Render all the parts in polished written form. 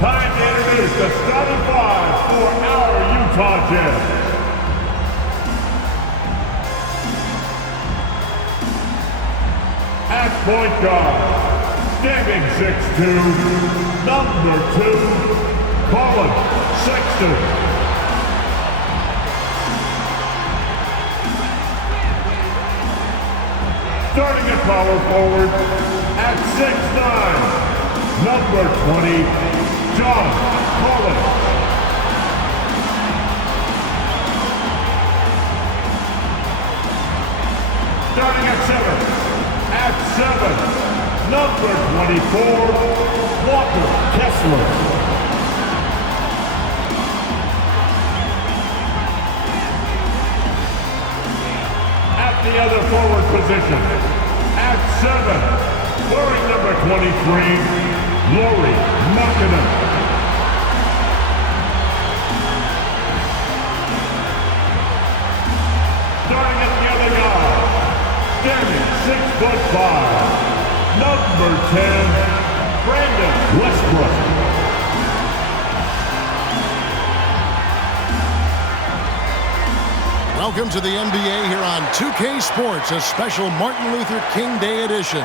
Time to introduce the starting five for our Utah Jazz. At point guard, standing 6'2", number 2, Collin Sexton. Starting at power forward, at 6'9", number 20, John Collins. Starting at center, at 7, number 24, Walker Kessler. At the other forward position, at 7, wearing number 23, Lauri Markkanen. Starting at the other guard, standing 6'5", number 10, Brandon Westbrook. Welcome to the NBA here on 2K Sports, a special Martin Luther King Day edition.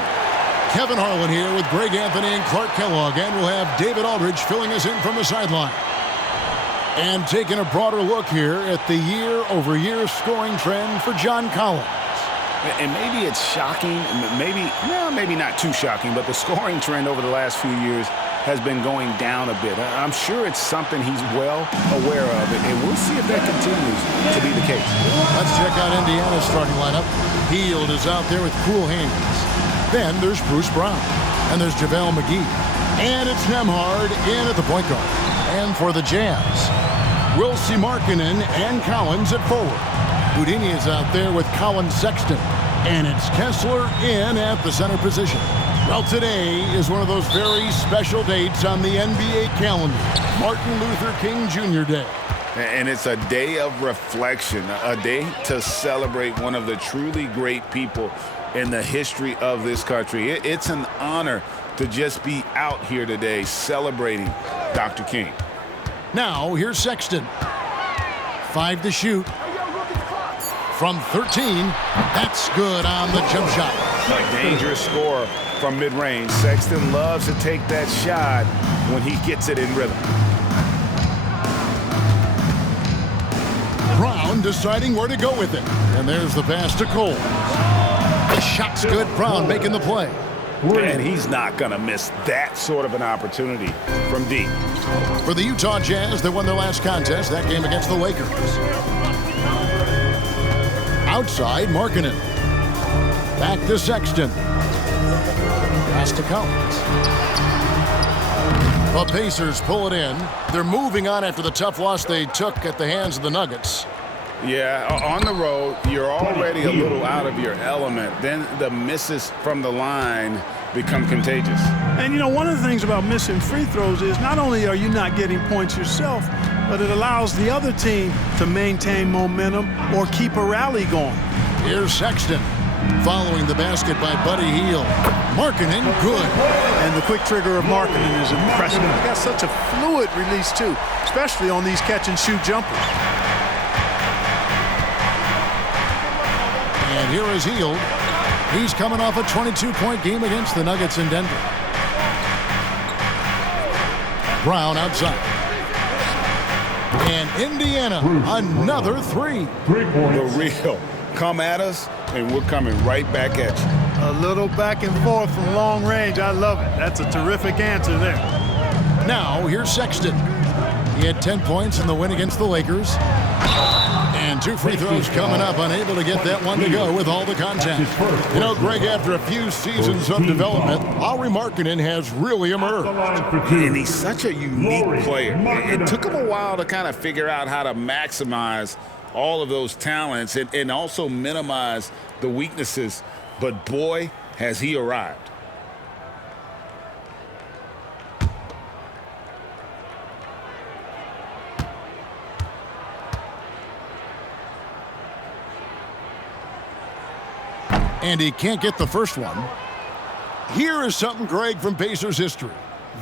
Kevin Harlan here with Greg Anthony and Clark Kellogg, and we'll have David Aldridge filling us in from the sideline. And taking a broader look here at the year-over-year scoring trend for John Collins. And maybe it's shocking, maybe not too shocking, but the scoring trend over the last few years has been going down a bit. I'm sure it's something he's well aware of, and we'll see if that continues to be the case. Let's check out Indiana's starting lineup. Hield is out there with cool hands. Then there's Bruce Brown, and there's JaVale McGee, and it's Nembhard in at the point guard. And for the Jazz, we'll see Markkanen and Collins at forward. Houdini is out there with Collin Sexton, and it's Kessler in at the center position. Well, today is one of those very special dates on the NBA calendar, Martin Luther King Jr. Day. And it's a day of reflection, a day to celebrate one of the truly great people in the history of this country. It's an honor to just be out here today celebrating Dr. King. Now, here's Sexton. 5 to shoot. From 13, that's good on the jump shot. A dangerous scorer from mid-range. Sexton loves to take that shot when he gets it in rhythm. Brown deciding where to go with it. And there's the pass to Cole. The shot's good. Brown making the play. And he's not going to miss that sort of an opportunity from deep. For the Utah Jazz, they won their last contest, that game against the Lakers. Outside, Markkanen. Back to Sexton. Pass to Collins. The Pacers pull it in. They're moving on after the tough loss they took at the hands of the Nuggets. Yeah, on the road, you're already a little out of your element. Then the misses from the line become contagious. And, you know, one of the things about missing free throws is not only are you not getting points yourself, but it allows the other team to maintain momentum or keep a rally going. Here's Sexton. Following the basket by Buddy Hield. Markkanen, good. And the quick trigger of Markkanen is impressive. He's got such a fluid release, too, especially on these catch-and-shoot jumpers. And here is Hield. He's coming off a 22-point game against the Nuggets in Denver. Brown outside. And Indiana, another three. 3 points. The real. Come at us, and we're coming right back at you. A little back and forth from long range. I love it. That's a terrific answer there. Now, here's Sexton. He had 10 points in the win against the Lakers. And 2 free throws coming up, unable to get that one to go with all the contact. You know, Greg, after a few seasons of development, Lauri Markkanen has really emerged. And he's such a unique player. It took him a while to kind of figure out how to maximize all of those talents and also minimize the weaknesses. But boy, has he arrived. And he can't get the first one. Here is something, Greg, from Pacers history.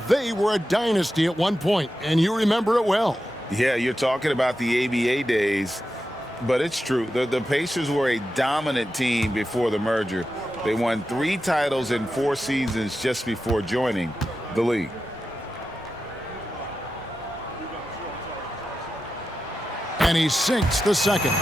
They were a dynasty at one point, and you remember it well. Yeah, you're talking about the ABA days, but it's true. The Pacers were a dominant team before the merger. They won 3 titles in 4 seasons just before joining the league. And he sinks the second.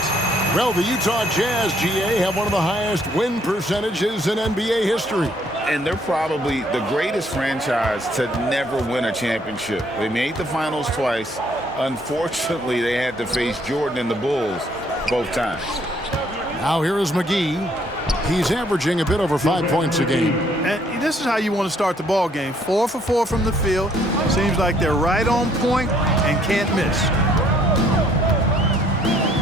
Well, the Utah Jazz, GA, have one of the highest win percentages in NBA history. And they're probably the greatest franchise to never win a championship. They made the finals twice. Unfortunately, they had to face Jordan and the Bulls both times. Now here is McGee. He's averaging a bit over 5 points a game. And this is how you want to start the ball game. 4 for 4 from the field. Seems like they're right on point and can't miss.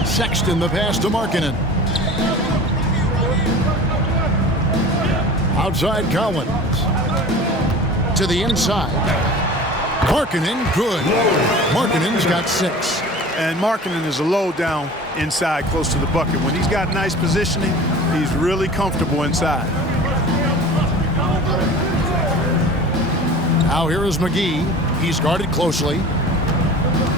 Sexton, the pass to Markkanen. Outside Collins. To the inside. Markkanen, good. Markkanen's got 6. And Markkanen is a low down inside close to the bucket. When he's got nice positioning, he's really comfortable inside. Now here is McGee. He's guarded closely.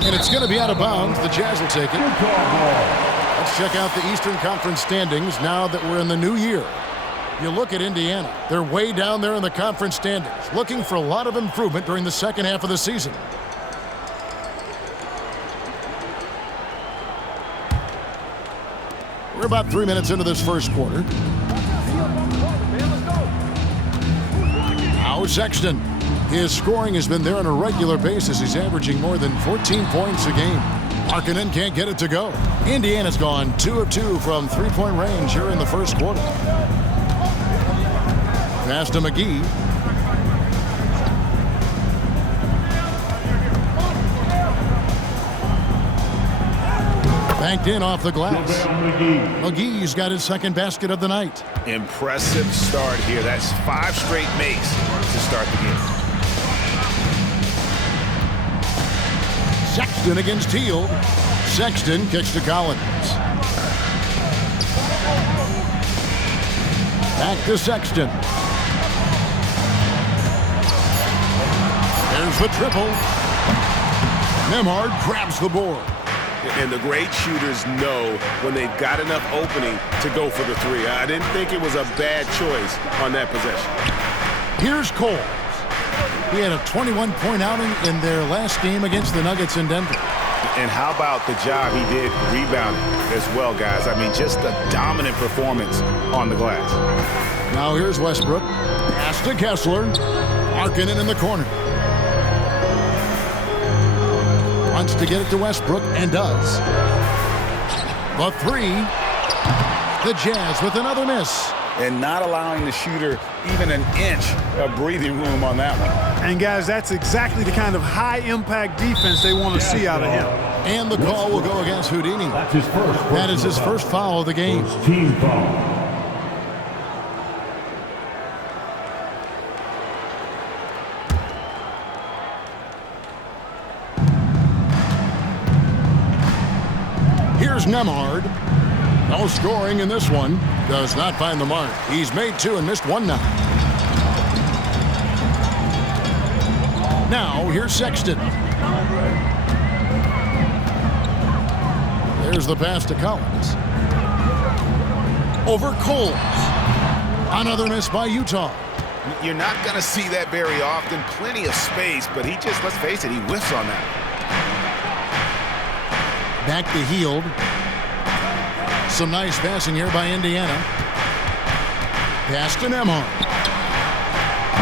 And it's going to be out of bounds. The Jazz will take it. Let's check out the Eastern Conference standings now that we're in the new year. You look at Indiana. They're way down there in the conference standings, looking for a lot of improvement during the second half of the season. We're about 3 minutes into this first quarter. Now Sexton. His scoring has been there on a regular basis. He's averaging more than 14 points a game. Markkanen can't get it to go. Indiana's gone 2 of 2 from three-point range here in the first quarter. Pass to McGee. Banked in off the glass. McGee's got his second basket of the night. Impressive start here. That's 5 straight makes to start the game. Sexton against Hield. Sexton kicks to Collins. Back to Sexton. There's the triple. Nembhard grabs the board. And the great shooters know when they've got enough opening to go for the 3. I didn't think it was a bad choice on that possession. Here's Cole. He had a 21-point outing in their last game against the Nuggets in Denver. And how about the job he did rebounding as well, guys? I mean, just a dominant performance on the glass. Now here's Westbrook. Pass to Kessler. Markkanen in the corner. Wants to get it to Westbrook and does. The 3. The Jazz with another miss. And not allowing the shooter even an inch of breathing room on that one. And guys, that's exactly the kind of high-impact defense they want to see out of him. And the call will go against Houdini. That's his first. That is his first foul of the game. First team foul. Here's Nembhard. No scoring in this one. Does not find the mark. He's made 2 and missed 1 now. Now, here's Sexton. There's the pass to Collins. Over Coles. Another miss by Utah. You're not going to see that very often. Plenty of space, but he just, let's face it, he whiffs on that. Back to Hield. Some nice passing here by Indiana. Pass to Nembhard.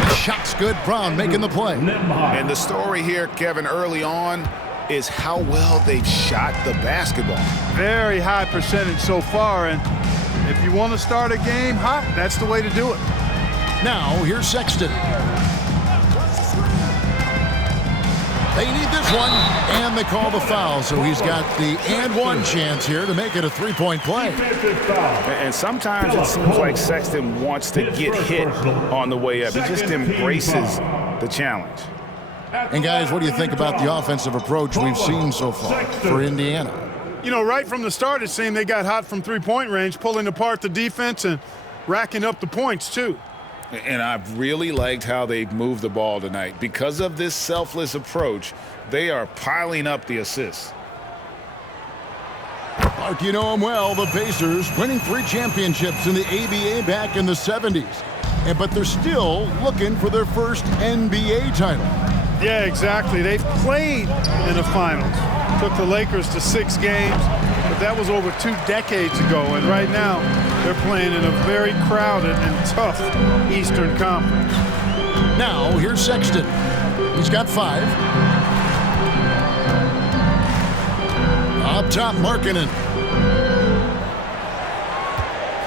The shot's good. Brown making the play. And the story here, Kevin, early on is how well they've shot the basketball. Very high percentage so far, and if you want to start a game hot, that's the way to do it. Now, here's Sexton. They need this one, and they call the foul, so he's got the and one chance here to make it a three-point play. And sometimes it seems like Sexton wants to get hit on the way up. He just embraces the challenge. And guys, what do you think about the offensive approach we've seen so far for Indiana? You know, right from the start, it seemed they got hot from three-point range, pulling apart the defense and racking up the points, too. And I've really liked how they've moved the ball tonight. Because of this selfless approach, they are piling up the assists. Mark, you know them well, the Pacers, winning 3 championships in the ABA back in the 70s. But they're still looking for their first NBA title. Yeah, exactly. They've played in the finals. Took the Lakers to 6 games, but that was over 2 decades ago. And right now, they're playing in a very crowded and tough Eastern Conference. Now, here's Sexton. He's got 5. Up top, Markkanen.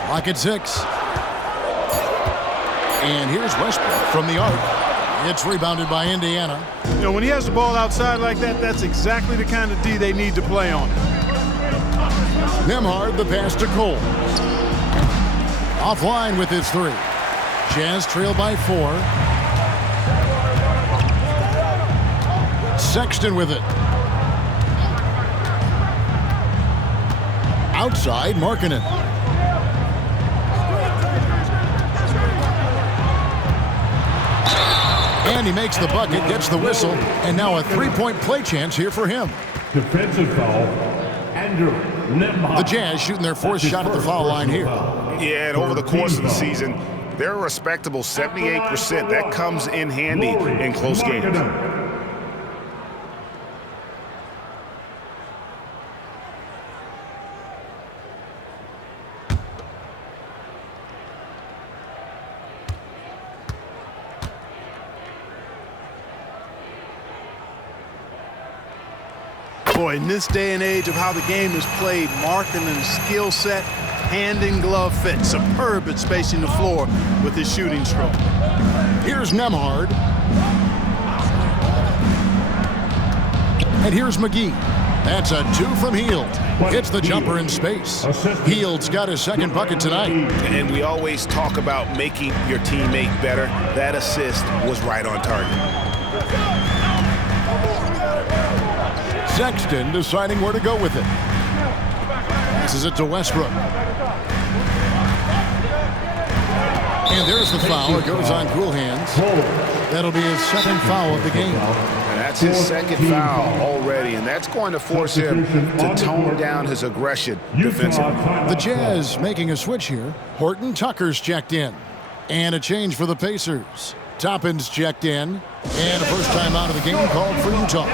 Lock at 6. And here's Westbrook from the arc. It's rebounded by Indiana. You know, when he has the ball outside like that, that's exactly the kind of D they need to play on. Nembhard, the pass to Cole. Offline with his 3. Jazz trail by 4. Sexton with it. Outside, Markkanen. And he makes the bucket, gets the whistle, and now a 3-point play chance here for him. Defensive foul, Andrew Nembhard. The Jazz shooting their 4th shot at the foul line here. Yeah, and over the course of the season, they're a respectable 78%. That comes in handy in close games. Boy, in this day and age of how the game is played, Markkanen's skill set, hand and glove fit, superb at spacing the floor with his shooting stroke. Here's Nembhard. And here's McGee. That's a 2 from Hield. Hits the jumper in space. Hield's got his 2nd bucket tonight. And we always talk about making your teammate better. That assist was right on target. Sexton deciding where to go with it. Passes it to Westbrook. And there's the foul. It goes on Cool Hands. That'll be his 2nd foul of the game. And that's his 2nd foul already, and that's going to force him to tone down his aggression defensively. The Jazz making a switch here. Horton Tucker's checked in. And a change for the Pacers. Toppin's checked in. And a first time out of the game called for Utah.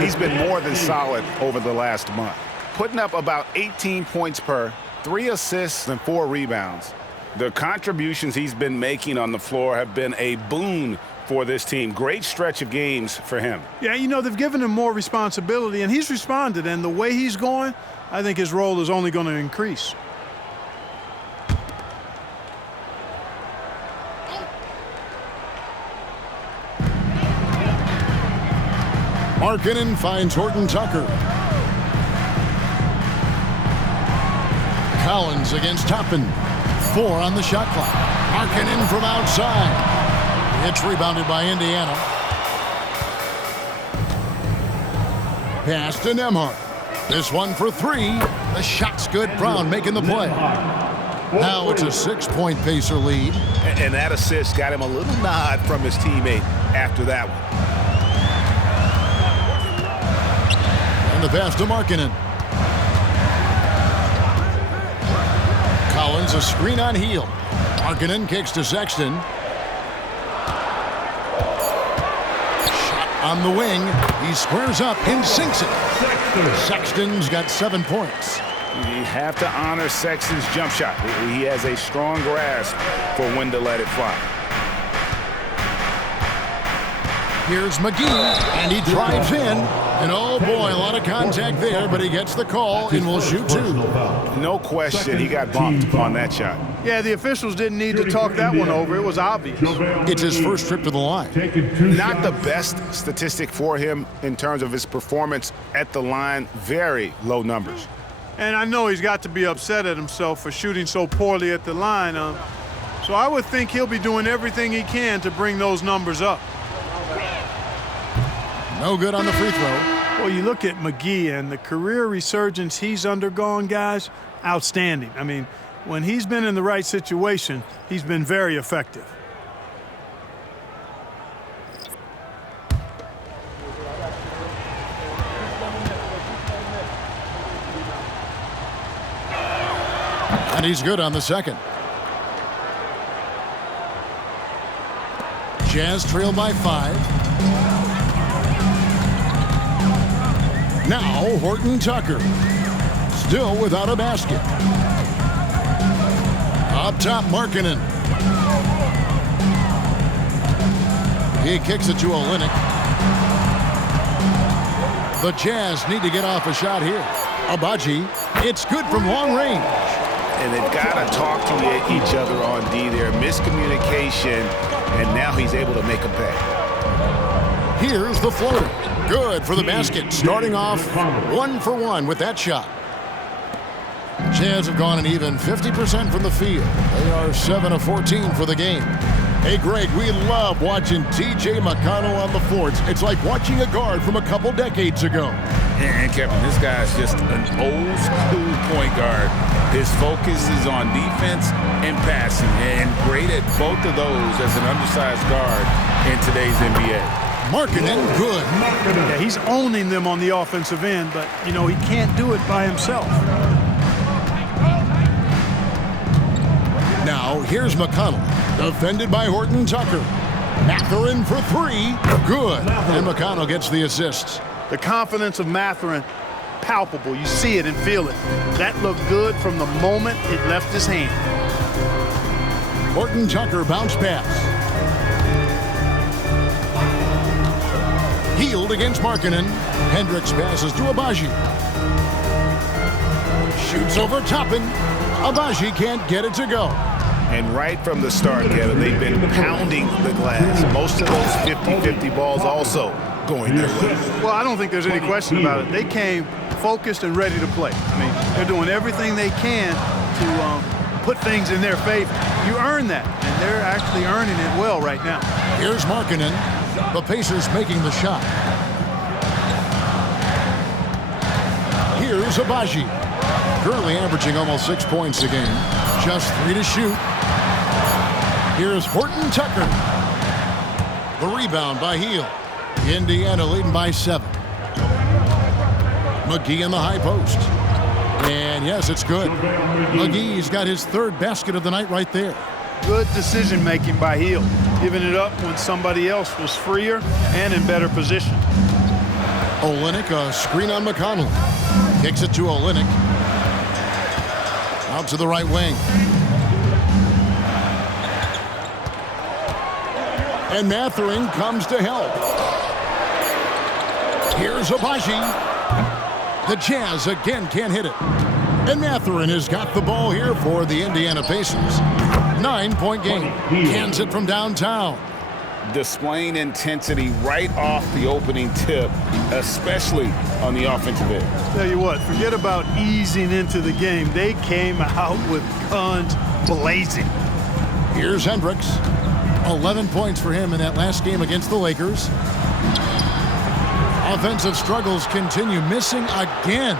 He's been more than solid over the last month, putting up about 18 points per, 3 assists and 4 rebounds. The contributions he's been making on the floor have been a boon for this team. Great stretch of games for him. Yeah, you know, they've given him more responsibility, and he's responded. And the way he's going, I think his role is only going to increase. Markkanen finds Horton Tucker. Collins against Toppin. 4 on the shot clock. Markkanen from outside. It's rebounded by Indiana. Pass to Nembhard. This one for 3. The shot's good. Brown making the play. Now it's a 6-point Pacer lead. And that assist got him a little nod from his teammate after that one. And the pass to Markkanen. Collins a screen on Hield. Markkanen kicks to Sexton. Shot on the wing. He squares up and sinks it. Sexton's got 7 points. You have to honor Sexton's jump shot. He has a strong grasp for when to let it fly. Here's McGee, and he drives in. And oh boy, a lot of contact there, but he gets the call and will shoot two. No question, he got bumped on that shot. Yeah, the officials didn't need to talk that one over. It was obvious. It's his first trip to the line. Not the best statistic for him in terms of his performance at the line. Very low numbers. And I know he's got to be upset at himself for shooting so poorly at the line. So I would think he'll be doing everything he can to bring those numbers up. No good on the free throw. Well, you look at McGee and the career resurgence he's undergone, guys, outstanding. I mean, when he's been in the right situation, he's been very effective. And he's good on the second. Jazz trail by 5. Now Horton Tucker, still without a basket. Up top, Markkanen. He kicks it to Olynyk. The Jazz need to get off a shot here. Agbaji, it's good from long range. And they've got to talk to each other on D there. Miscommunication, and now he's able to make a pay. Here's the floater. Good for the basket. Starting off 1 for 1 with that shot. Jazz have gone an even 50% from the field. They are 7 of 14 for the game. Hey, Greg, we love watching T.J. McConnell on the floor. It's like watching a guard from a couple decades ago. And Kevin, this guy's just an old school point guard. His focus is on defense and passing, and great at both of those as an undersized guard in today's NBA. Markkanen, good. Yeah, he's owning them on the offensive end, but, you know, he can't do it by himself. Now, here's McConnell, defended by Horton Tucker. Mathurin for 3, good. And McConnell gets the assist. The confidence of Mathurin, palpable. You see it and feel it. That looked good from the moment it left his hand. Horton Tucker bounce pass. Healed against Markkanen. Hendricks passes to Agbaji. Shoots over Toppin. Agbaji can't get it to go. And right from the start, Kevin, they've been pounding the glass. Most of those 50-50 balls also going their way. Well, I don't think there's any question about it. They came focused and ready to play. I mean, they're doing everything they can to put things in their favor. You earn that, and they're actually earning it well right now. Here's Markkanen. The Pacers making the shot. Here's Agbaji. Currently averaging almost 6 points a game. Just 3 to shoot. Here's Horton Tucker. The rebound by Hield. Indiana leading by 7. McGee in the high post. And yes, it's good. McGee's got his 3rd basket of the night right there. Good decision-making by Hield, giving it up when somebody else was freer and in better position. Olynyk, a screen on McConnell. Kicks it to Olynyk. Out to the right wing. And Mathurin comes to help. Here's Agbaji. The Jazz again can't hit it. And Mathurin has got the ball here for the Indiana Pacers. 9-point game. Cans it from downtown. Displaying intensity right off the opening tip, especially on the offensive end. Tell you what, forget about easing into the game. They came out with guns blazing. Here's Hendricks. 11 points for him in that last game against the Lakers. Offensive struggles continue, missing again.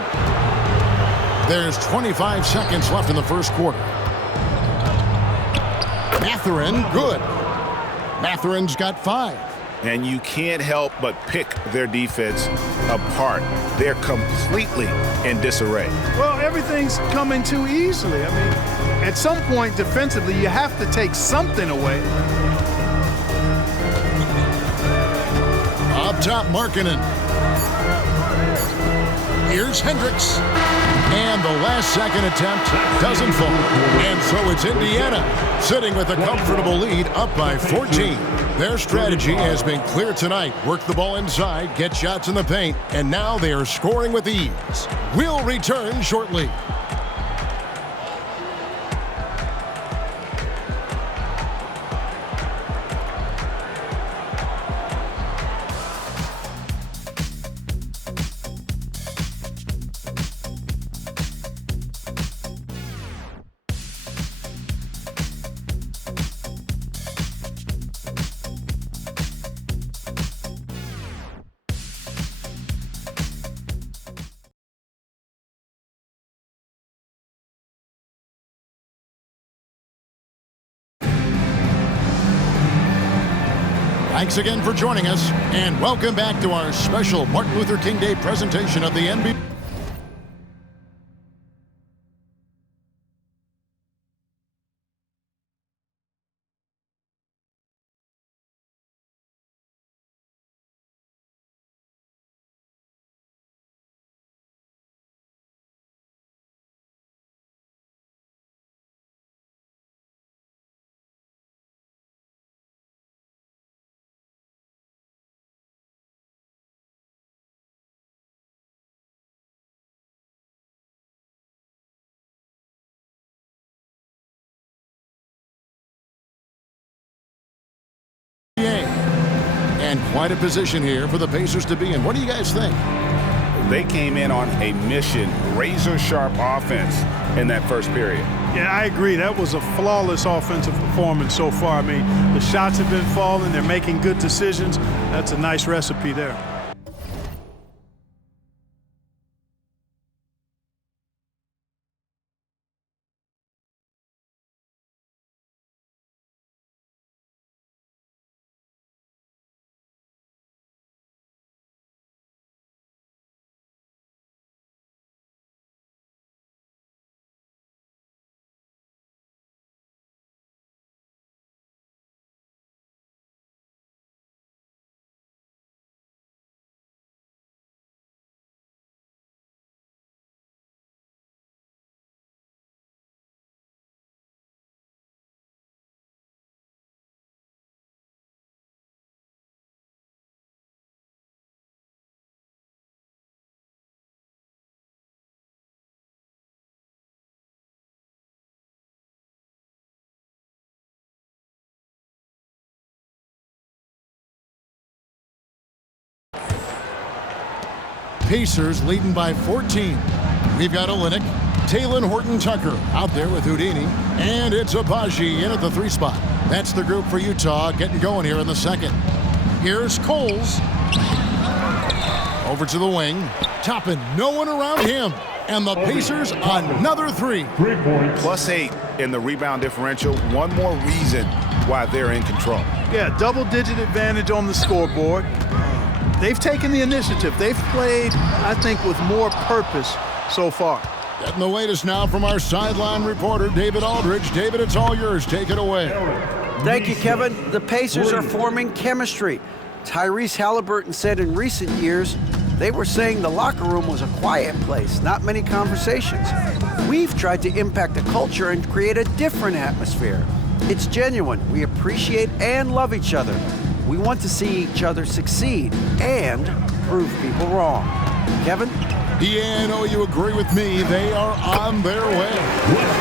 There's 25 seconds left in the first quarter. Mathurin, good. Mathurin's got 5. And you can't help but pick their defense apart. They're completely in disarray. Well, everything's coming too easily. I mean, at some point defensively, you have to take something away. Up top, Markkanen. Here's Hendricks. And the last second attempt doesn't fall. And so it's Indiana sitting with a comfortable lead up by 14. Their strategy has been clear tonight. Work the ball inside, get shots in the paint, and now they are scoring with ease. We'll return shortly. Thanks again for joining us, and welcome back to our special Martin Luther King Day presentation of the NBA. And quite a position here for the Pacers to be in. What do you guys think? They came in on a mission, razor-sharp offense in that first period. Yeah, I agree. That was a flawless offensive performance so far. I mean, the shots have been falling. They're making good decisions. That's a nice recipe there. Pacers leading by 14. We've got Olynyk, Talen Horton-Tucker out there with Houdini, and it's Agbaji in at the 3 spot. That's the group for Utah getting going here in the second. Here's Coles. Over to the wing. Toppin, no one around him. And the Pacers another 3. 3 points. +8 in the rebound differential. One more reason why they're in control. Yeah, double-digit advantage on the scoreboard. They've taken the initiative. They've played, I think, with more purpose so far. Getting the latest now from our sideline reporter, David Aldridge. David, it's all yours. Take it away. Thank you, Kevin. The Pacers are forming chemistry. Tyrese Halliburton said in recent years, they were saying the locker room was a quiet place, not many conversations. We've tried to impact the culture and create a different atmosphere. It's genuine. We appreciate and love each other. We want to see each other succeed and prove people wrong. Kevin? Yeah, I know you agree with me. They are on their way.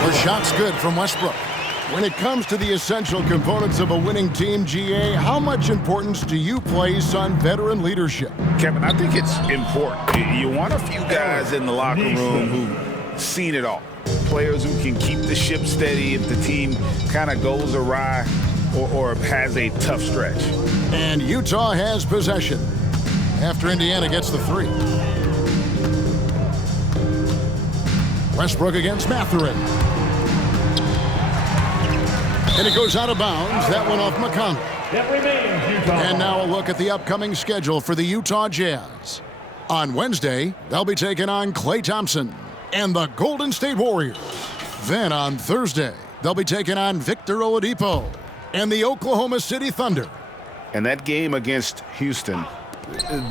The shot's good from Westbrook. When it comes to the essential components of a winning team, GA, how much importance do you place on veteran leadership? Kevin, I think it's important. You want a few guys in the locker room who've seen it all. Players who can keep the ship steady if the team kind of goes awry or has a tough stretch. And Utah has possession after Indiana gets the 3. Westbrook against Mathurin. And it goes out of bounds. That one off McConnell. That remains Utah. And now a look at the upcoming schedule for the Utah Jazz. On Wednesday, they'll be taking on Klay Thompson and the Golden State Warriors. Then on Thursday, they'll be taking on Victor Oladipo and the Oklahoma City Thunder. And that game against Houston,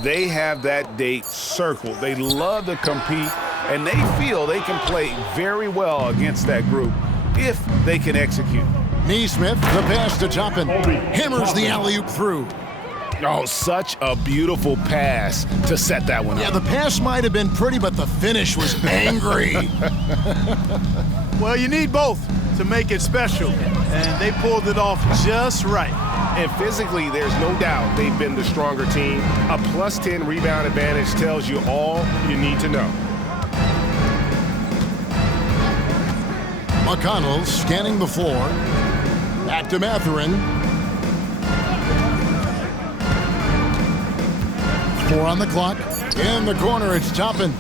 they have that date circled. They love to compete, and they feel they can play very well against that group if they can execute. Neesmith, the pass to Toppin. Hammers the alley-oop through. Oh, such a beautiful pass to set that one Yeah, up. the pass might have been pretty, but the finish was angry. Well, you need both to make it special, and they pulled it off just right. And physically, there's no doubt they've been the stronger team. A plus 10 rebound advantage tells you all you need to know. McConnell scanning the floor. Back to Mathurin. 4 on the clock. In the corner, it's Toppin.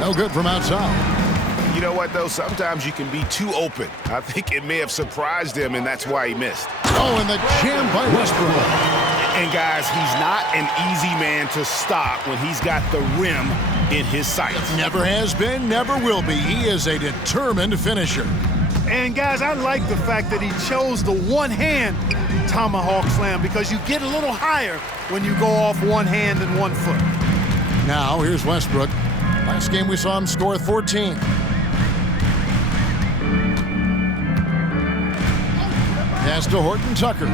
No good from outside. You know what, though? Sometimes you can be too open. I think it may have surprised him, and that's why he missed. Oh, and the jam by Westbrook. And, guys, he's not an easy man to stop when he's got the rim in his sights. Never has been, never will be. He is a determined finisher. And, guys, I like the fact that he chose the one-hand tomahawk slam because you get a little higher when you go off one hand and 1 foot. Now, here's Westbrook. Last game we saw him score 14. Pass to Horton Tucker.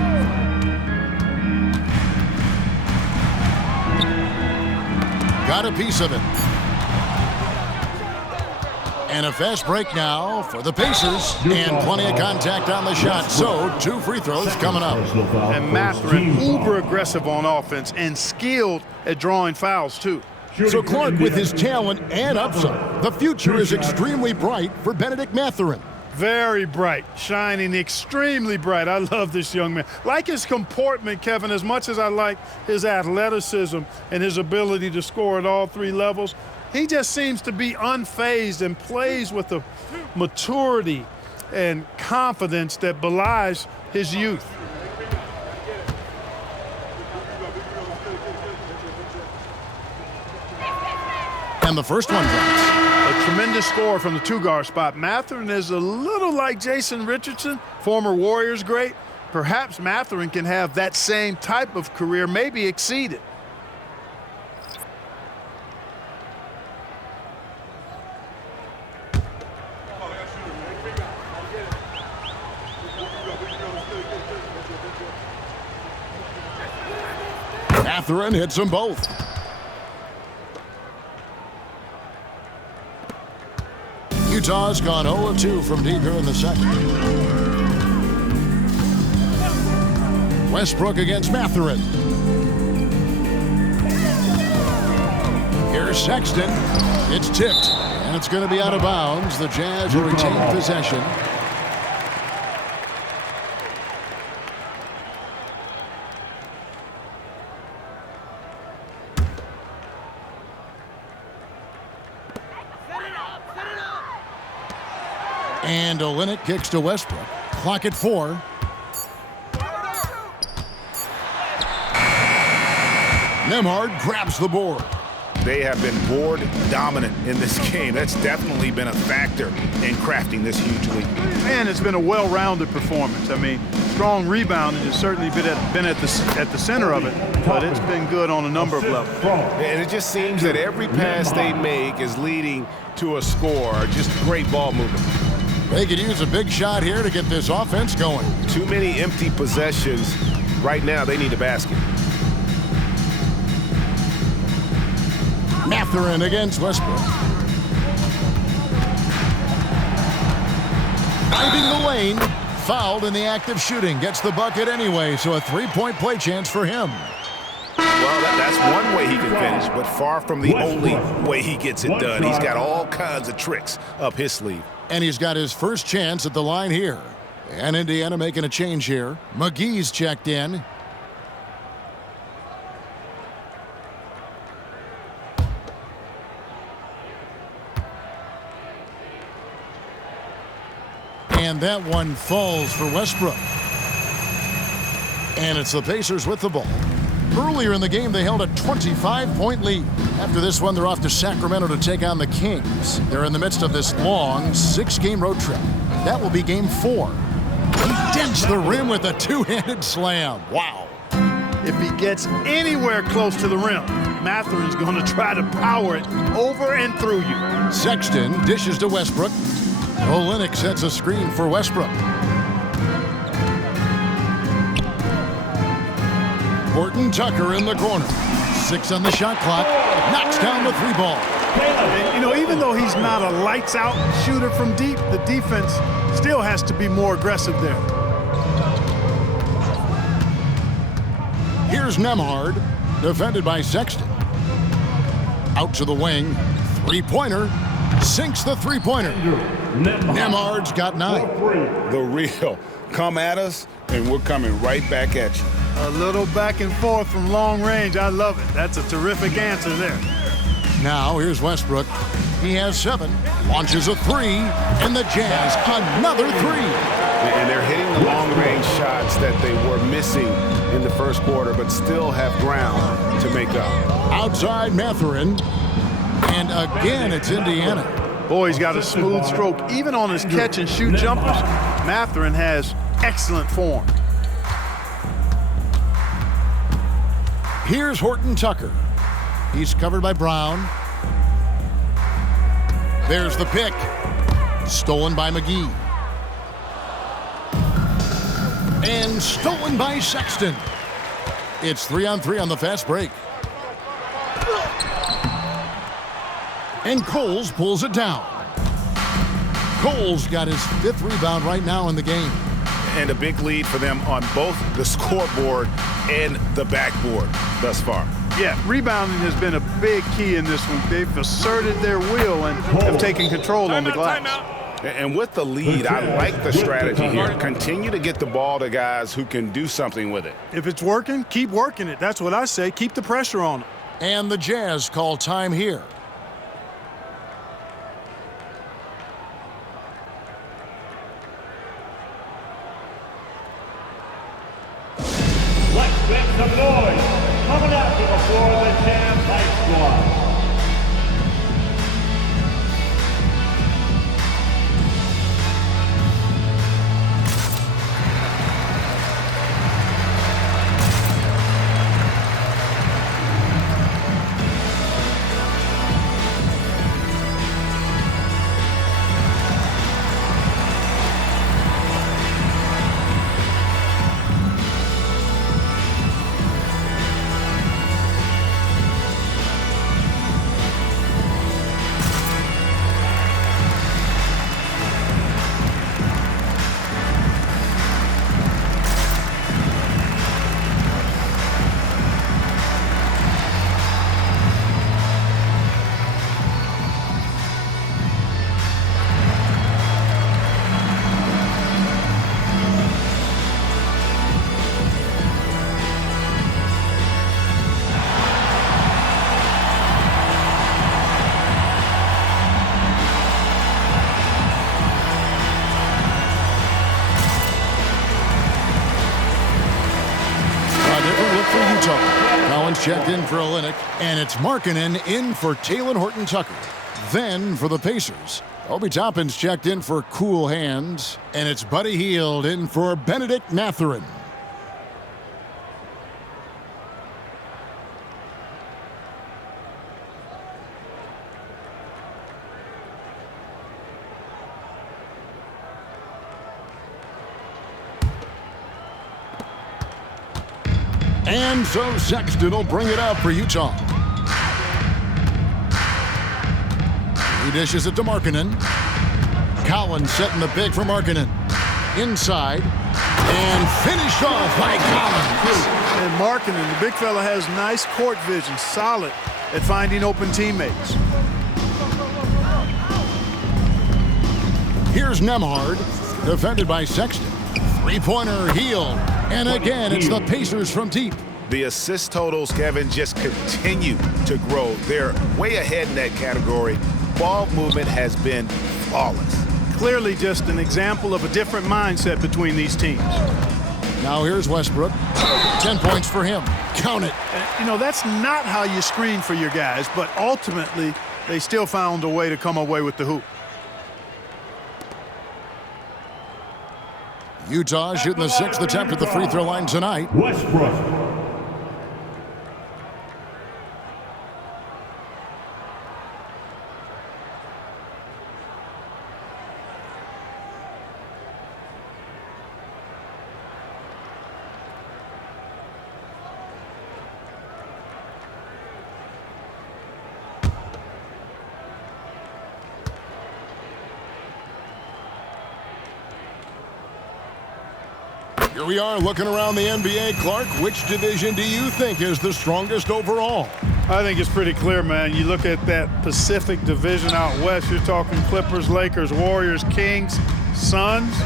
Got a piece of it. And a fast break now for the Pacers. And plenty of contact on the shot. So, 2 free throws coming up. And Mathurin, uber aggressive on offense and skilled at drawing fouls, too. So Clark, with his talent and upside, the future is extremely bright for Benedict Mathurin. Very bright, shining extremely bright. I love this young man. Like his comportment, Kevin, as much as I like his athleticism and his ability to score at all 3 levels, he just seems to be unfazed and plays with a maturity and confidence that belies his youth. And the first one drops. A tremendous score from the 2-guard spot. Mathurin is a little like Jason Richardson, former Warriors great. Perhaps Mathurin can have that same type of career, maybe exceed it. Mathurin hits them both. Utah's gone 0 of 2 from deep here in the second. Westbrook against Mathurin. Here's Sexton. It's tipped, and it's going to be out of bounds. The Jazz will retain possession. And Olynyk kicks to Westbrook. Clock at 4. Nembhard grabs the board. They have been board dominant in this game. That's definitely been a factor in crafting this huge lead. And it's been a well-rounded performance. I mean, strong rebounding has certainly been at the center of it, but it's been good on a number of levels. And it just seems that every pass they make is leading to a score. Just great ball movement. They could use a big shot here to get this offense going. Too many empty possessions. Right now, they need a basket. Mathurin against Westbrook. Finding the lane. Fouled in the act of shooting. Gets the bucket anyway, so a 3-point play chance for him. Well, that's one way he can finish, but far from the only way he gets it done. He's got all kinds of tricks up his sleeve. And he's got his first chance at the line here. And Indiana making a change here. McGee's checked in. And that one falls for Westbrook. And it's the Pacers with the ball. Earlier in the game, they held a 25-point lead. After this one, they're off to Sacramento to take on the Kings. They're in the midst of this long 6-game road trip. That will be game 4. He dents the rim with a 2-handed slam. Wow. If he gets anywhere close to the rim, Mathurin's going to try to power it over and through you. Sexton dishes to Westbrook. Olynyk sets a screen for Westbrook. Horton Tucker in the corner. 6 on the shot clock. Knocks down the 3 ball. And, you know, even though he's not a lights-out shooter from deep, the defense still has to be more aggressive there. Here's Nembhard, defended by Sexton. Out to the wing. 3-pointer. Sinks the 3-pointer. Nembhard's got 9. The real. Come at us, and we're coming right back at you. A little back and forth from long range. I love it. That's a terrific answer there. Now here's Westbrook. He has 7. Launches a 3. And the Jazz another 3. And they're hitting the long-range shots that they were missing in the first quarter, but still have ground to make up. Outside Mathurin. And again, it's Indiana. Boy, he's got a smooth stroke. Even on his catch-and-shoot jumpers, Mathurin has excellent form. Here's Horton Tucker. He's covered by Brown. There's the pick. Stolen by McGee. And stolen by Sexton. It's 3-on-3 on the fast break. And Coles pulls it down. Coles got his 5th rebound right now in the game. And a big lead for them on both the scoreboard and the backboard thus far. Yeah, rebounding has been a big key in this one. They've asserted their will and have taken control on the glass. And with the lead, I like the strategy here. Continue to get the ball to guys who can do something with it. If it's working, keep working it. That's what I say. Keep the pressure on them. And the Jazz call time here. Let's make some noise. Coming out to the floor of the Jazz Light Squad. Collins checked in for Olynyk, and it's Markkanen in for Talen Horton Tucker. Then for the Pacers, Obi Toppin's checked in for Cool Hands, and it's Buddy Hield in for Benedict Mathurin. And so Sexton will bring it up for Utah. He dishes it to Markkanen. Collins setting the big for Markkanen. Inside. And finished off by Collins. And Markkanen, the big fella, has nice court vision. Solid at finding open teammates. Here's Nembhard. Defended by Sexton. Three-pointer Hield. And again, it's the Pacers from deep. The assist totals, Kevin, just continue to grow. They're way ahead in that category. Ball movement has been flawless. Clearly just an example of a different mindset between these teams. Now here's Westbrook. 10 points for him. Count it. You know, that's not how you screen for your guys, but ultimately they still found a way to come away with the hoop. Utah shooting the 6th attempt at the free throw line tonight. Westbrook. Here we are looking around the NBA. Clark, which division do you think is the strongest overall? I think it's pretty clear, man. You look at that Pacific Division out west, you're talking Clippers, Lakers, Warriors, Kings, Suns.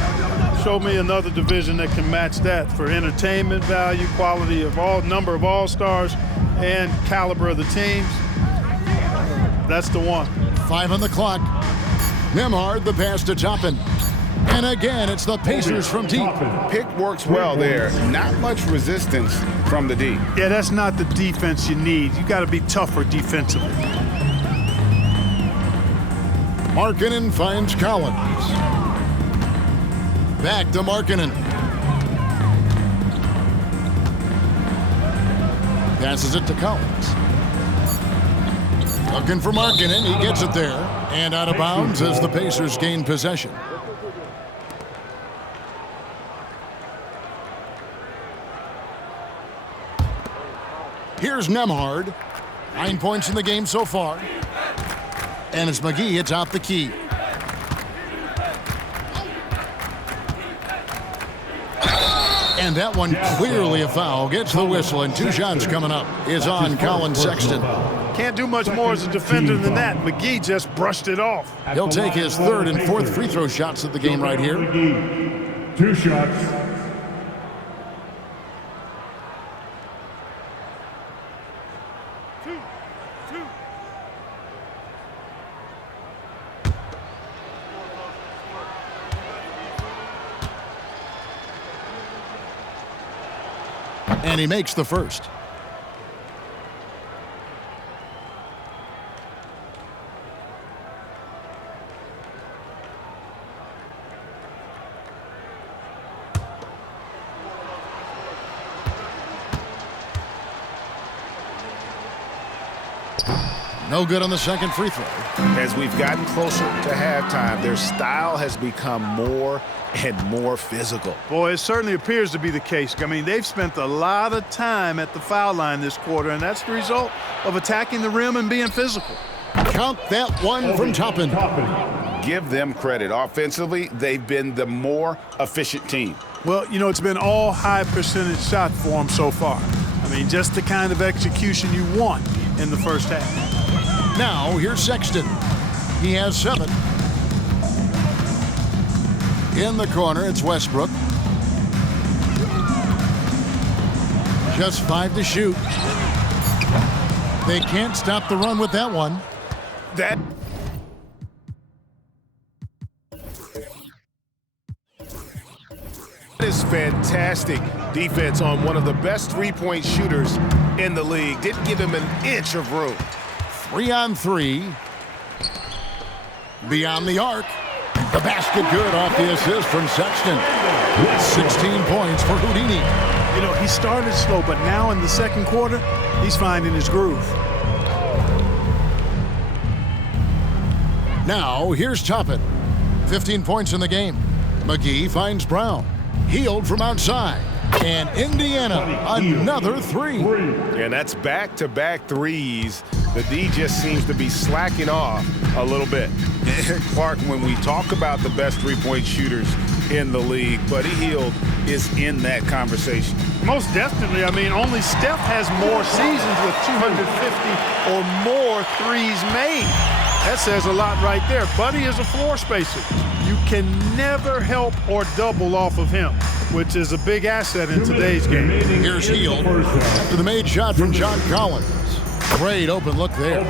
Show me another division that can match that for entertainment value, quality of number of all-stars, and caliber of the teams. That's the one. 5 on the clock. Nembhard, the pass to Toppin. And again, it's the Pacers from deep. Pick works well there. Not much resistance from the D. Yeah, that's not the defense you need. You got to be tougher defensively. Markkanen finds Collins. Back to Markkanen. Passes it to Collins. Looking for Markkanen. He gets it there. And out of bounds as the Pacers gain possession. Here's Nembhard. 9 points in the game so far. And it's McGee atop the key. And that one clearly a foul. Gets the whistle, and 2 shots coming up is on Colin Sexton. Can't do much more as a defender than that. McGee just brushed it off. He'll take his 3rd and 4th free throw shots of the game right here. 2 shots. And he makes the first. No good on the second free throw. As we've gotten closer to halftime, their style has become more and more physical. Boy, it certainly appears to be the case. I mean, they've spent a lot of time at the foul line this quarter, and that's the result of attacking the rim and being physical. Count that one from Toppin. Give them credit. Offensively, they've been the more efficient team. Well, you know, it's been all high percentage shot for them so far. I mean, just the kind of execution you want in the first half. Now, here's Sexton. He has 7. In the corner, it's Westbrook. Just 5 to shoot. They can't stop the run with that one. That is fantastic defense on one of the best three-point shooters in the league. Didn't give him an inch of room. 3 on 3. Beyond the arc. The basket good off the assist from Sexton. 16 points for Houdini. You know, he started slow, but now in the second quarter, he's finding his groove. Now, here's Toppin. 15 points in the game. McGee finds Brown. Healed from outside. And Indiana, another 3. And that's back-to-back threes. The D just seems to be slacking off a little bit. Clark, when we talk about the best three-point shooters in the league, Buddy Hield is in that conversation. Most definitely. I mean, only Steph has more seasons with 250 or more threes made. That says a lot right there. Buddy is a floor spacer. You can never help or double off of him, which is a big asset in today's game. Here's Hield after the made shot from John Collins. Great open look there.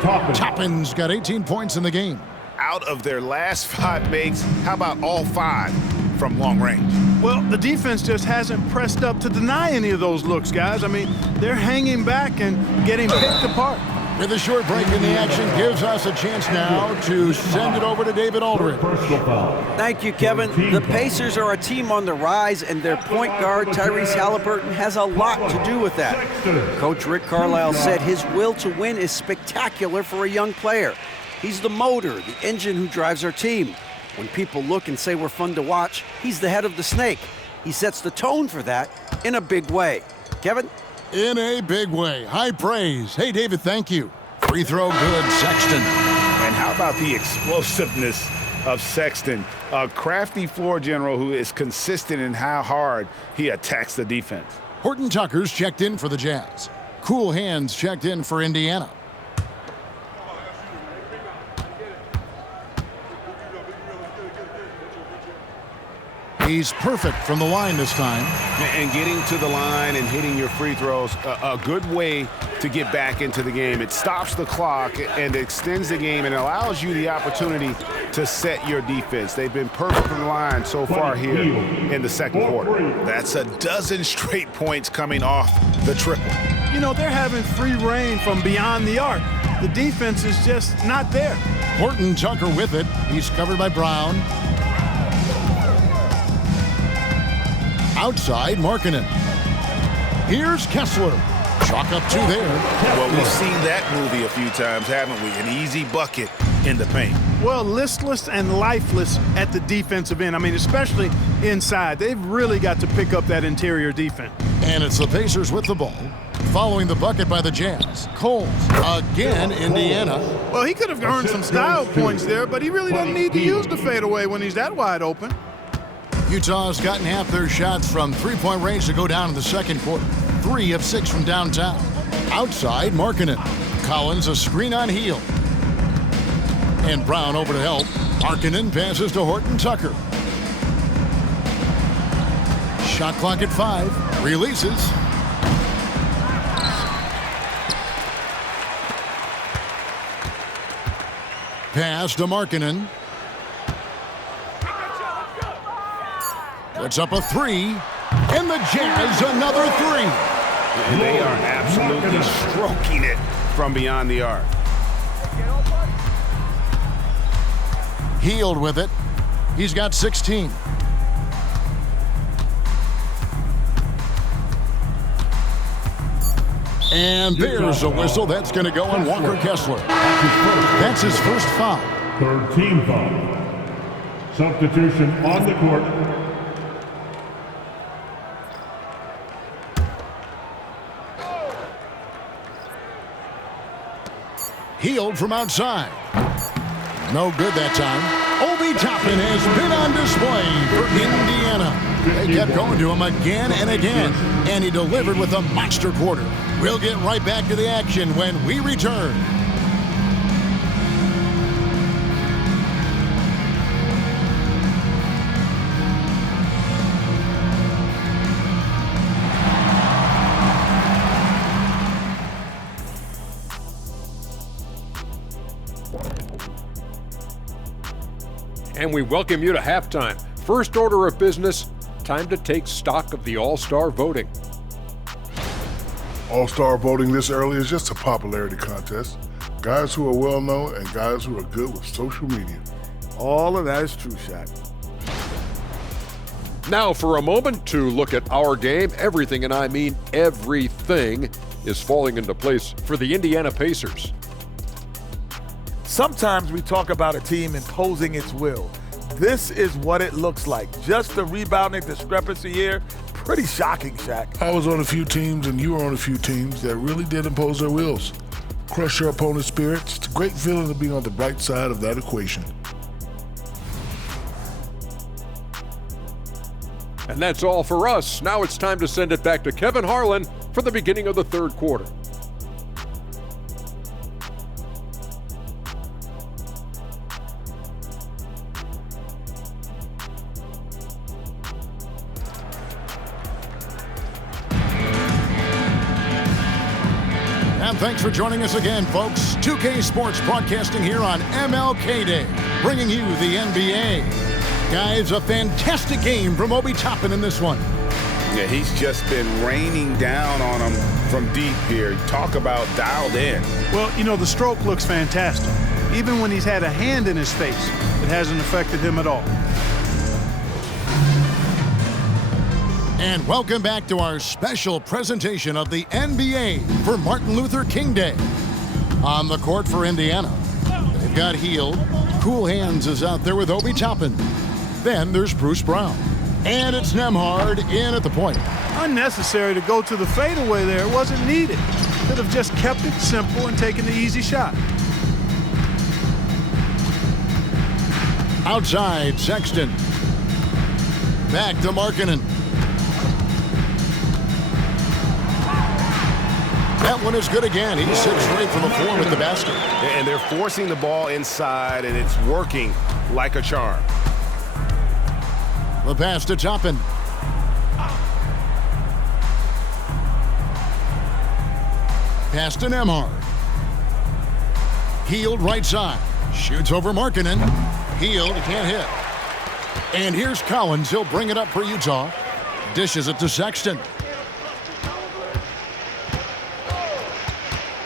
Toppin's got 18 points in the game. Out of their last 5 makes, how about all 5 from long range? Well, the defense just hasn't pressed up to deny any of those looks, guys. I mean, they're hanging back and getting picked apart. With a short break in the action, gives us a chance now to send it over to David Aldridge. Thank you, Kevin. The Pacers are a team on the rise, and their point guard, Tyrese Halliburton, has a lot to do with that. Coach Rick Carlisle said his will to win is spectacular for a young player. He's the motor, the engine who drives our team. When people look and say we're fun to watch, he's the head of the snake. He sets the tone for that in a big way. Kevin? In a big way. High praise. Hey, David, thank you. Free throw good, Sexton. And how about the explosiveness of Sexton, a crafty floor general who is consistent in how hard he attacks the defense. Horton Tucker's checked in for the Jazz. Cool Hands checked in for Indiana. He's perfect from the line this time. And getting to the line and hitting your free throws, a good way to get back into the game. It stops the clock and extends the game and allows you the opportunity to set your defense. They've been perfect from the line so far here in the second quarter. That's a dozen straight points coming off the triple. You know, they're having free reign from beyond the arc. The defense is just not there. Horton Tucker with it. He's covered by Brown. Outside, Markkanen. Here's Kessler. Chalk up two there. Well, we've seen that movie a few times, haven't we? An easy bucket in the paint. Well, listless and lifeless at the defensive end. I mean, especially inside. They've really got to pick up that interior defense. And it's the Pacers with the ball. Following the bucket by the Jazz. Coles. Again, Indiana. Well, he could have earned some style points there, but he really doesn't need to use the fadeaway when he's that wide open. Utah's gotten half their shots from three-point range to go down in the second quarter. 3 of 6 from downtown. Outside, Markkanen. Collins a screen on Hield. And Brown over to help. Markkanen passes to Horton Tucker. Shot clock at 5. Releases. Pass to Markkanen. Puts up a 3. And the Jazz another 3. And they are absolutely stroking it from beyond the arc. Hield with it. He's got 16. And there's a whistle. That's going to go on Walker Kessler. That's his first foul. Third team foul. Substitution on the court. Hield from outside. No good that time. Obi Toppin has been on display for Indiana. They kept going to him again and again, and he delivered with a monster quarter. We'll get right back to the action when we return. And we welcome you to halftime. First order of business, time to take stock of the All-Star voting. All-Star voting this early is just a popularity contest. Guys who are well-known and guys who are good with social media. All of that is true, Shaq. Now for a moment to look at our game. Everything, and I mean everything, is falling into place for the Indiana Pacers. Sometimes we talk about a team imposing its will. This is what it looks like. Just the rebounding discrepancy here, pretty shocking, Shaq. I was on a few teams and you were on a few teams that really did impose their wills. Crush your opponent's spirits. It's a great feeling to be on the bright side of that equation. And that's all for us. Now it's time to send it back to Kevin Harlan for the beginning of the third quarter. And thanks for joining us again, folks. 2K Sports broadcasting here on MLK Day, bringing you the NBA. Guys, a fantastic game from Obi Toppin in this one. Yeah, he's just been raining down on him from deep here. Talk about dialed in. Well, you know, the stroke looks fantastic. Even when he's had a hand in his face, it hasn't affected him at all. And welcome back to our special presentation of the NBA for Martin Luther King Day. On the court for Indiana, they've got Hield. Cool Hands is out there with Obi Toppin. Then there's Bruce Brown. And it's Nembhard in at the point. Unnecessary to go to the fadeaway there. It wasn't needed. Could have just kept it simple and taken the easy shot. Outside, Sexton. Back to Markkanen. That one is good again. He's 6 straight from the floor with the basket. And they're forcing the ball inside, and it's working like a charm. The pass to Toppin. Pass to Nembhard. Hield right side. Shoots over Markkanen. Hield can't hit. And here's Collins. He'll bring it up for Utah. Dishes it to Sexton.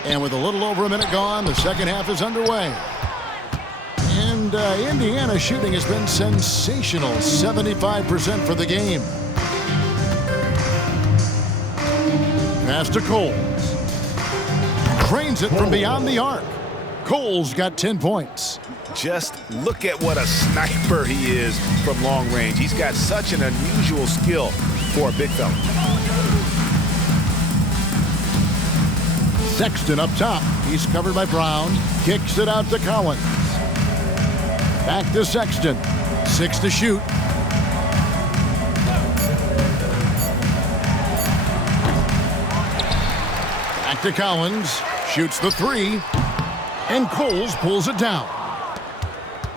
And with a little over a minute gone, the second half is underway. And Indiana shooting has been sensational. 75% for the game. Pass to Coles. Trains it from beyond the arc. Coles got 10 points. Just look at what a sniper he is from long range. He's got such an unusual skill for a big fella. Sexton up top. He's covered by Brown. Kicks it out to Collins. Back to Sexton. 6 to shoot. Back to Collins. Shoots the 3. And Coles pulls it down.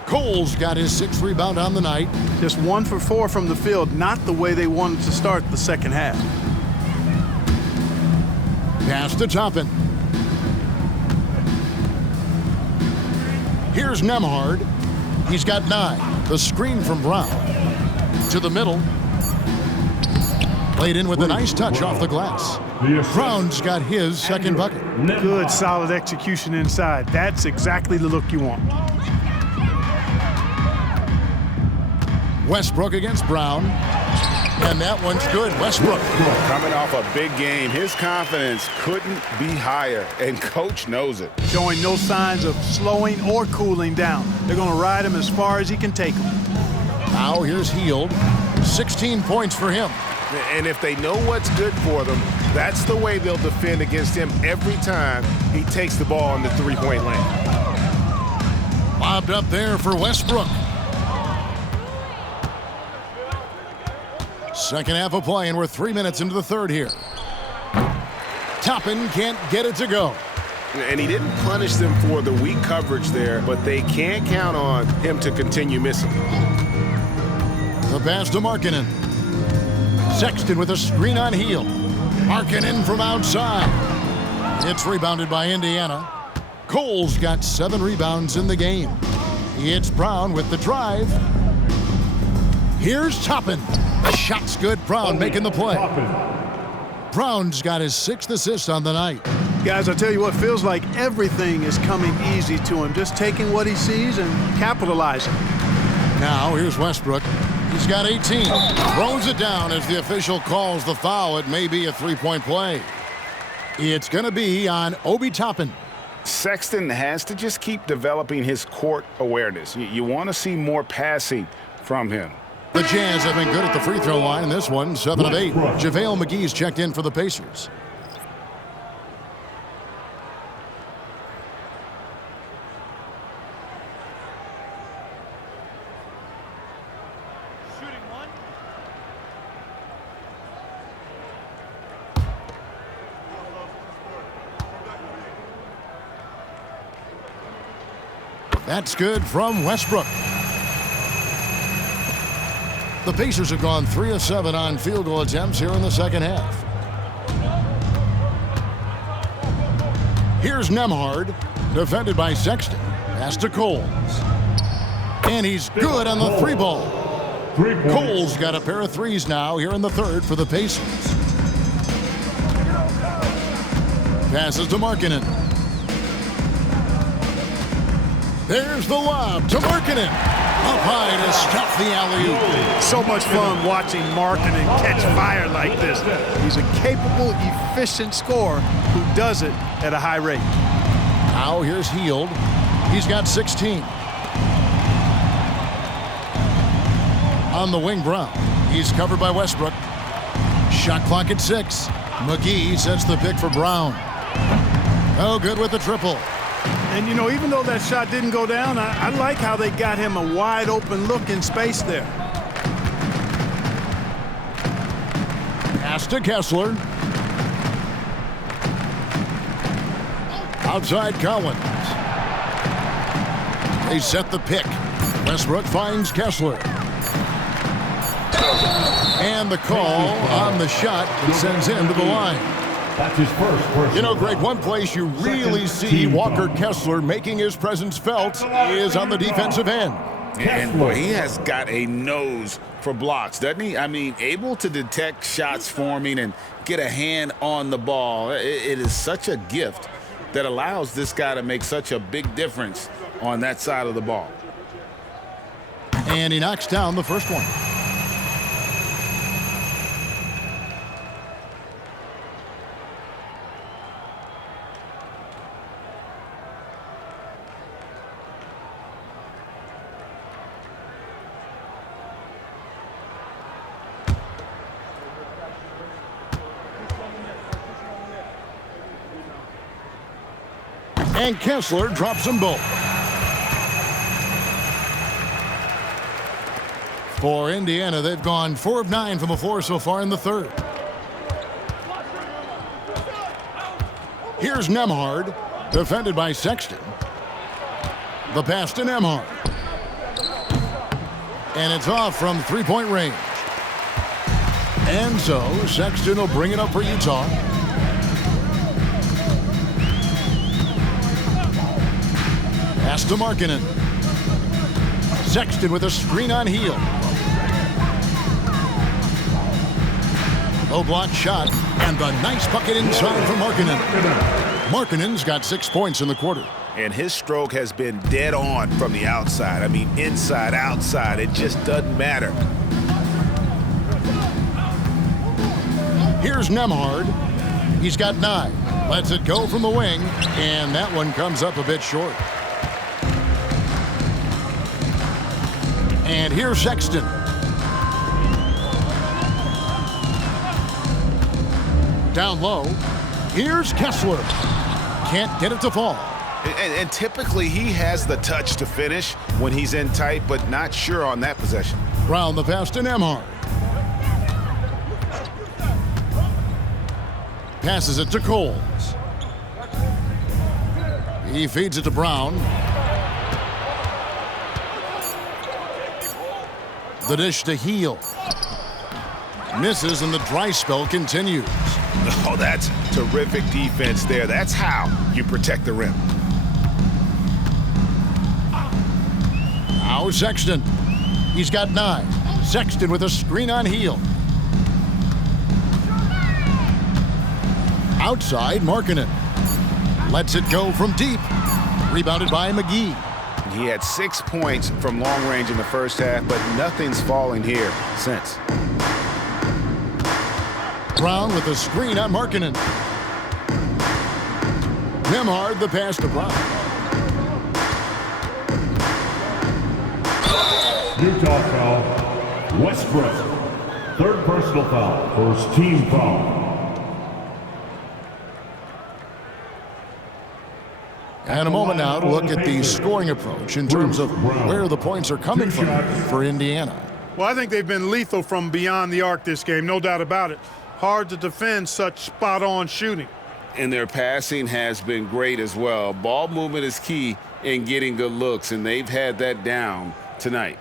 Coles got his 6th rebound on the night. Just 1 for 4 from the field, not the way they wanted to start the second half. Pass to Toppin. Here's Nembhard. He's got 9. The screen from Brown. To the middle. Played in with a nice touch off the glass. Brown's got his second bucket. Good, solid execution inside. That's exactly the look you want. Westbrook against Brown. And that one's good. Westbrook. Coming off a big game, his confidence couldn't be higher, and coach knows it. Showing no signs of slowing or cooling down. They're going to ride him as far as he can take him. Now here's Hield. 16 points for him. And if they know what's good for them, that's the way they'll defend against him every time he takes the ball in the three-point lane. Lobbed up there for Westbrook. Second half of play, and we're 3 minutes into the third here. Toppin can't get it to go. And he didn't punish them for the weak coverage there, but they can't count on him to continue missing. The pass to Markkanen. Sexton with a screen on Hield. Markkanen from outside. It's rebounded by Indiana. Coles got 7 rebounds in the game. It's Brown with the drive. Here's Toppin. The shot's good. Brown making the play. Brown's got his 6th assist on the night. Guys, I'll tell you what, feels like everything is coming easy to him. Just taking what he sees and capitalizing. Now here's Westbrook. He's got 18. Throws it down as the official calls the foul. It may be a 3-point play. It's going to be on Obi Toppin. Sexton has to just keep developing his court awareness. You want to see more passing from him. The Jazz have been good at the free throw line in this one, 7 of 8. JaVale McGee's checked in for the Pacers. That's good from Westbrook. The Pacers have gone 3 of 7 on field goal attempts here in the second half. Here's Nembhard, defended by Sexton. Pass to Coles. And he's good on the 3 ball. Coles got a pair of 3s now here in the third for the Pacers. Passes to Markkanen. There's the lob to Markkanen. Up high to stop the alley-oop. So much fun watching Markkanen catch fire like this. He's a capable, efficient scorer who does it at a high rate. Now here's Hield. He's got 16. On the wing, Brown. He's covered by Westbrook. Shot clock at 6. McGee sets the pick for Brown. Oh, good with the triple. And, you know, even though that shot didn't go down, I like how they got him a wide open look in space there. Pass to Kessler. Outside Collins. They set the pick. Westbrook finds Kessler. And the call on the shot that sends him to the line. That's his first. You know, Greg, one place you really see Walker Kessler making his presence felt is on the defensive end. And boy, he has got a nose for blocks, doesn't he? I mean, able to detect shots forming and get a hand on the ball. It is such a gift that allows this guy to make such a big difference on that side of the ball. And he knocks down the first one. And Kessler drops them both. For Indiana, they've gone 4 of 9 from the floor so far in the third. Here's Nembhard, defended by Sexton. The pass to Nembhard. And it's off from three-point range. And so Sexton will bring it up for Utah. Pass to Markkanen. Sexton with a screen on Hield. Low block shot, and the nice bucket inside for Markkanen. Markkanen's got 6 points in the quarter. And his stroke has been dead on from the outside. I mean, inside, outside, it just doesn't matter. Here's Nembhard. He's got 9. Lets it go from the wing, and that one comes up a bit short. And here's Sexton. Down low. Here's Kessler. Can't get it to fall. And typically he has the touch to finish when he's in tight, but not sure on that possession. Brown the pass to Nembhard. Passes it to Coles. He feeds it to Brown. The dish to Hield. Misses, and the dry spell continues. Oh, that's terrific defense there. That's how you protect the rim. Now Sexton. He's got 9. Sexton with a screen on Hield. Outside, Markkanen. Lets it go from deep. Rebounded by McGee. He had 6 points from long range in the first half, but nothing's fallen here since. Brown with a screen on Markkanen. Nembhard the pass to Brown. Utah foul. Westbrook. Third personal foul. First team foul. And a moment now to look at the scoring approach in terms of where the points are coming from for Indiana. Well, I think they've been lethal from beyond the arc this game, no doubt about it. Hard to defend such spot-on shooting. And their passing has been great as well. Ball movement is key in getting good looks, and they've had that down tonight.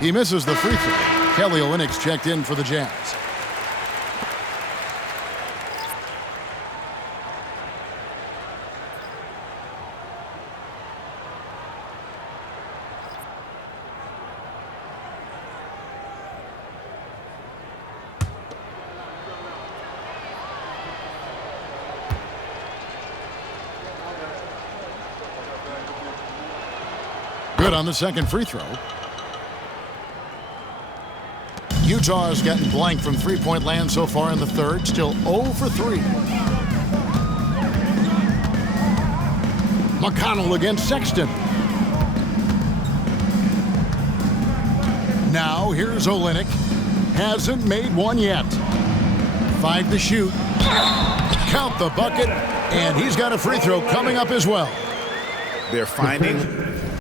He misses the free throw. Kelly Olynyk checked in for the Jazz. Good on the second free throw. Utah has gotten blank from three-point land so far in the third. Still 0 for 3. McConnell against Sexton. Now here's Olynyk. Hasn't made one yet. 5 to shoot. Count the bucket. And he's got a free throw coming up as well. They're finding